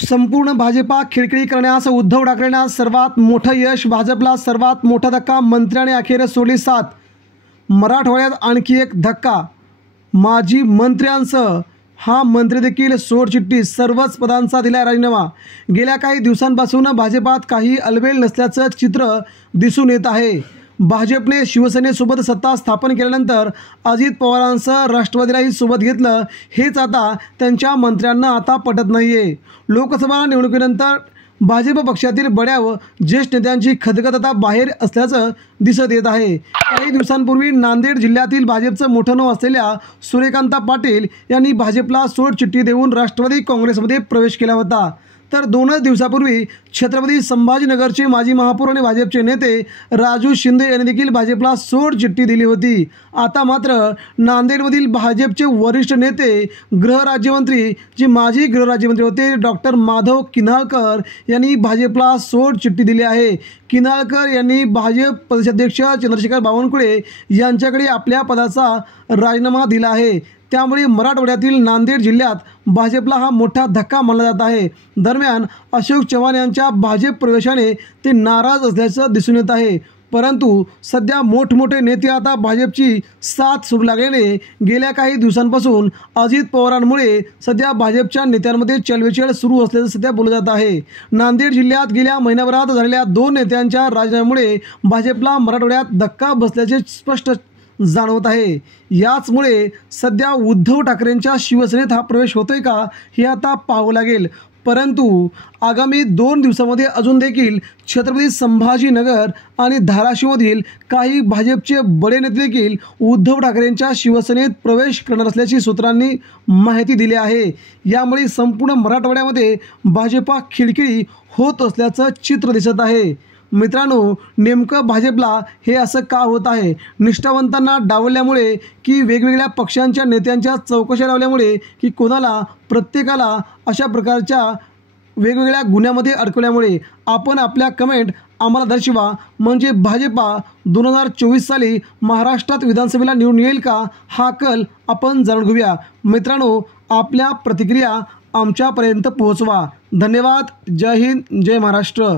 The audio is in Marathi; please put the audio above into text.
संपूर्ण भाजपा खिळखिळी करण्यास उद्धव ठाकरेंना सर्वात मोठं यश, भाजपला सर्वात मोठा धक्का, मंत्र्याने अखेर सोडली साथ. मराठवाड्यात आणखी एक धक्का, माजी मंत्र्यांसह हा मंत्री देखील सोडचिठ्ठी, सर्वच पदांचा दिला राजीनामा. गेल्या काही दिवसांपासून भाजपात काही अलबेल नसल्याचं चित्र दिसून येत आहे. भाजपने शिवसेनेसोबत सत्ता स्थापन केल्यानंतर अजित पवारांसह राष्ट्रवादीलाही सोबत घेतलं, हेच आता त्यांच्या मंत्र्यांना आता पटत नाही आहे. लोकसभा निवडणुकीनंतर भाजप पक्षातील बड्या व ज्येष्ठ नेत्यांची खदखद आता बाहेर असल्याचं दिसत येत आहे. काही दिवसांपूर्वी नांदेड जिल्ह्यातील भाजपचं मोठं नाव असलेल्या सूर्यकांता पाटील यांनी भाजपला सोडचिठ्ठी देऊन राष्ट्रवादी काँग्रेसमध्ये प्रवेश केला होता. तर 2 दिवसापूर्वी छत्रपती संभाजीनगरचे माजी महापौर आणि भाजपचे नेते राजू शिंदे यांनी देखील भाजपला सोडचिठ्ठी दिली होती. आता मात्र नांदेडमधील भाजपचे वरिष्ठ नेते, गृहराज्यमंत्री, जे माजी गृहराज्यमंत्री होते डॉक्टर माधव किन्हाळकर यांनी भाजपला सोडचिठ्ठी दिली आहे. किन्हाळकर यांनी भाजप प्रदेशाध्यक्ष चंद्रशेखर बावनकुळे यांच्याकडे आपल्या पदाचा राजीनामा दिला आहे. त्यामुळे मराठवाड्यातील नांदेड जिल्ह्यात भाजपला हा मोठा धक्का मानला जात आहे. दरम्यान अशोक चव्हाण यांच्या भाजप प्रवेशाने ते नाराज असल्याचं दिसून येत आहे. परंतु सध्या मोठमोठे नेते आता भाजपची साथ सुरू लागल्याने गेल्या काही दिवसांपासून अजित पवारांमुळे सध्या भाजपच्या नेत्यांमध्ये चलबिचल सुरू असल्याचं सध्या बोललं जात आहे. नांदेड जिल्ह्यात गेल्या महिन्याभरात झालेल्या 2 नेत्यांच्या राजीनाम्यामुळे भाजपला मराठवाड्यात धक्का बसल्याचे स्पष्ट जाणवत आहे. याचमुळे सध्या उद्धव ठाकरेंच्या शिवसेनेत हा प्रवेश होतोय का हे आता पाहावं लागेल. परंतु आगामी 2 दिवसामध्ये अजून देखील छत्रपती संभाजीनगर आणि धाराशिवमधील काही भाजपचे बडे नेते देखील उद्धव ठाकरेंच्या शिवसेनेत प्रवेश करणार असल्याची सूत्रांनी माहिती दिली आहे. यामुळे संपूर्ण मराठवाड्यामध्ये भाजपा खिळखिळी होत असल्याचं चित्र दिसत आहे. मित्रांनो, नेमकं भाजपला हे असं का होत आहे? निष्ठावंतांना डावलल्यामुळे की वेगवेगळ्या पक्षांच्या नेत्यांच्या चौकशा लावल्यामुळे की कोणाला प्रत्येकाला अशा प्रकारच्या वेगवेगळ्या गुन्ह्यामध्ये अडकवल्यामुळे? आपण आपल्या कमेंट आम्हाला दर्शवा, म्हणजे भाजपा 2024 साली महाराष्ट्रात विधानसभेला निवडून येईल का हा कल आपण जाणून घेऊया. मित्रांनो, आपल्या प्रतिक्रिया आमच्यापर्यंत पोहोचवा. धन्यवाद. जय हिंद, जय महाराष्ट्र.